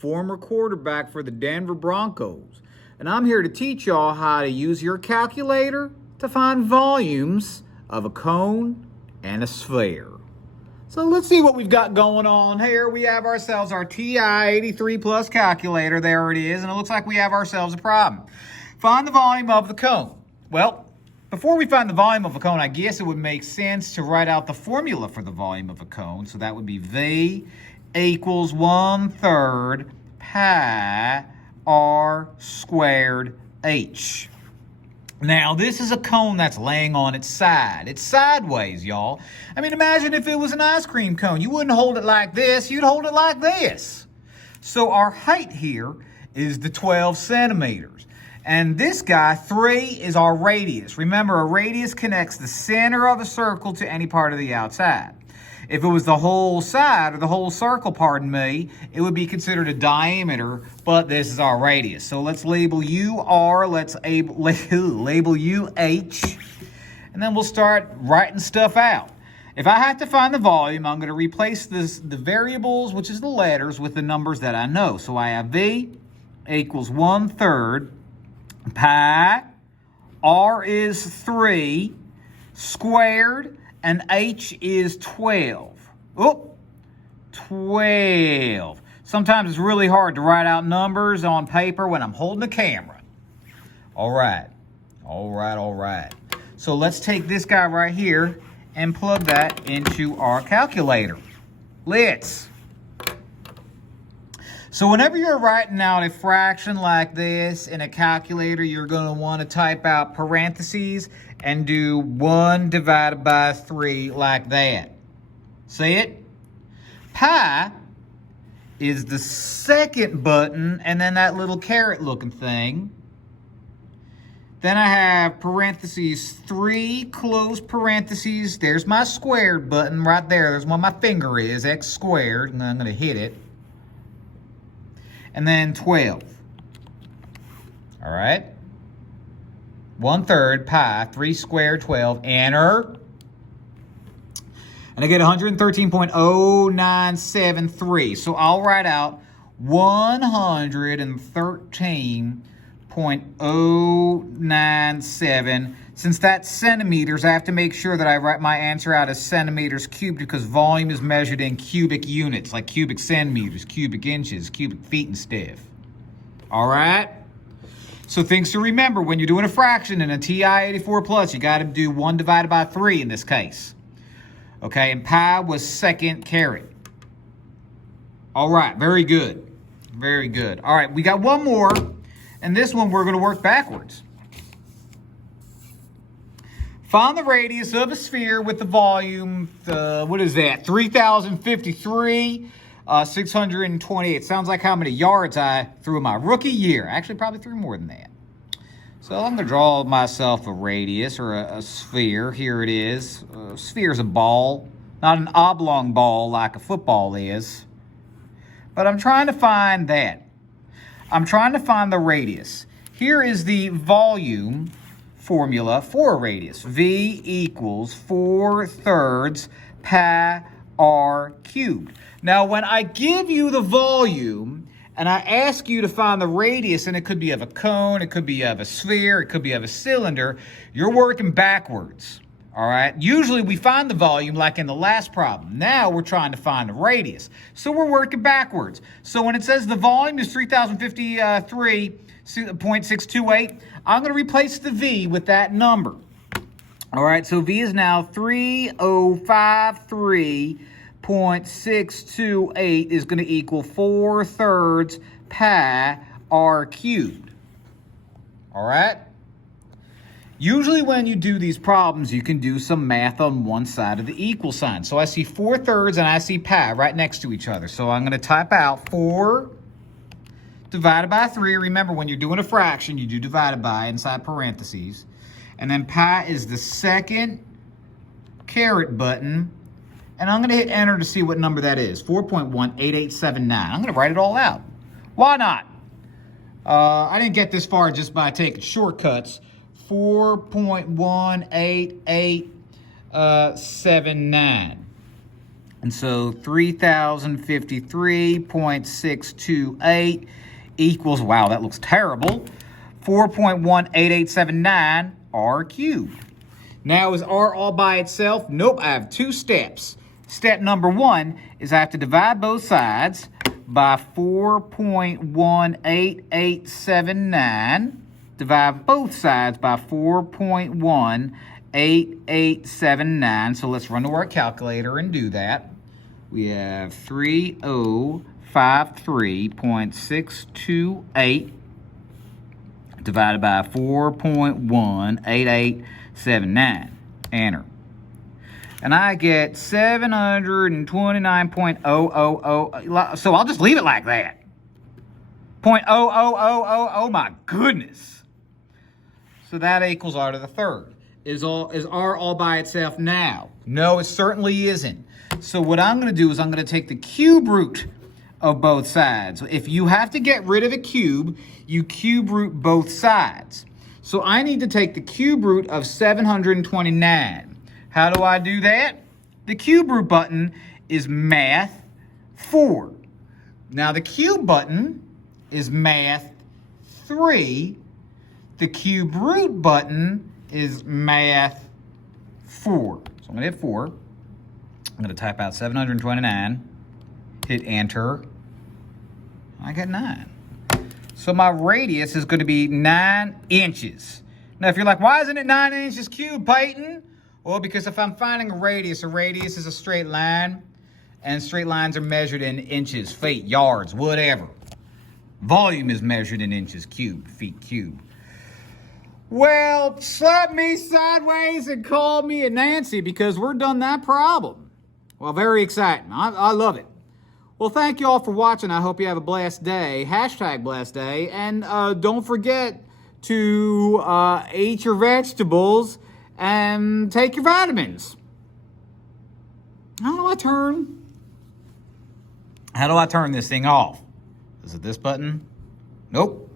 former quarterback for the Denver Broncos. And I'm here to teach y'all how to use your calculator to find volumes of a cone and a sphere. So let's see what we've got going on here. We have ourselves our TI-84 Plus calculator. There it is. And it looks like we have ourselves a problem. Find the volume of the cone. Well, before we find the volume of a cone, I guess it would make sense to write out the formula for the volume of a cone. So that would be V equals 1/3 pi r squared h. Now, this is a cone that's laying on its side. It's sideways, y'all. I mean, imagine if it was an ice cream cone. You wouldn't hold it like this. You'd hold it like this. So our height here is the 12 centimeters. And this guy, 3, is our radius. Remember, a radius connects the center of a circle to any part of the outside. If it was the whole side, or the whole circle, pardon me, it would be considered a diameter, but this is our radius. So let's label U R, let's label U H, and then we'll start writing stuff out. If I have to find the volume, I'm going to replace the variables, which is the letters, with the numbers that I know. So I have V equals 1/3 pi, R is 3, squared, and H is 12. Oh, 12. Sometimes it's really hard to write out numbers on paper when I'm holding a camera. All right. So let's take this guy right here and plug that into our calculator. Let's. So whenever you're writing out a fraction like this in a calculator, you're going to want to type out parentheses and do 1 divided by 3 like that. See it? Pi is the second button and then that little carrot looking thing. Then I have parentheses 3, close parentheses. There's my squared button right there. There's where my finger is, X squared, and I'm going to hit it. And then 12. All right. 1/3 pi, 3 squared, 12, enter. And I get 113.0973. So I'll write out 113.097. Since that's centimeters, I have to make sure that I write my answer out as centimeters cubed because volume is measured in cubic units, like cubic centimeters, cubic inches, cubic feet and stuff. All right? So things to remember when you're doing a fraction in a TI-84 Plus, you got to do 1 divided by 3 in this case. Okay, and pi was second caret. All right, very good. Very good. All right, we got one more, and this one we're going to work backwards. Find the radius of a sphere with the volume, what is that, 3,053, 628. Sounds like how many yards I threw in my rookie year. Actually, probably threw more than that. So I'm going to draw myself a radius or a sphere. Here it is. A sphere is a ball, not an oblong ball like a football is. But I'm trying to find that. I'm trying to find the radius. Here is the volume formula for a radius. V equals 4/3 pi r cubed. Now, when I give you the volume and I ask you to find the radius, and it could be of a cone, it could be of a sphere, it could be of a cylinder, you're working backwards. All right. Usually we find the volume like in the last problem. Now we're trying to find the radius. So we're working backwards. So when it says the volume is 3,053.628, I'm going to replace the V with that number. All right. So V is now 3053.628 is going to equal 4/3 pi r cubed. All right. Usually when you do these problems, you can do some math on one side of the equal sign. So I see 4/3 and I see pi right next to each other. So I'm going to type out 4 divided by 3. Remember, when you're doing a fraction, you do divided by inside parentheses. And then pi is the second caret button. And I'm going to hit enter to see what number that is. 4.18879. I'm going to write it all out. Why not? I didn't get this far just by taking shortcuts. 4.18879. And so 3,053.628 equals, wow, that looks terrible, 4.18879 r cubed. Now, is r all by itself? Nope, I have two steps. Step number one is I have to divide both sides by 4.18879. Divide both sides by 4.18879. So let's run to our calculator and do that. We have 3053.628 divided by 4.18879. Enter. And I get 729.000. So I'll just leave it like that. 0.00000. Oh my goodness. So that equals r to the third. Is r all by itself now? No, it certainly isn't. So what I'm going to do is I'm going to take the cube root of both sides. If you have to get rid of a cube, you cube root both sides. So I need to take the cube root of 729. How do I do that? The cube root button is math 4. Now the cube button is math 3. The cube root button is math 4. So I'm going to hit 4. I'm going to type out 729. Hit enter. I got 9. So my radius is going to be 9 inches. Now if you're like, why isn't it 9 inches cubed, Peyton? Well, because if I'm finding a radius is a straight line, and straight lines are measured in inches, feet, yards, whatever. Volume is measured in inches cubed, feet cubed. Well, slap me sideways and call me a Nancy because we're done that problem. Well, very exciting. I love it. Well, thank you all for watching. I hope you have a blessed day. # blessed day. And don't forget to eat your vegetables and take your vitamins. How do I turn this thing off? Is it this button? Nope.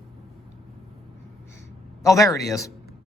Oh, there it is.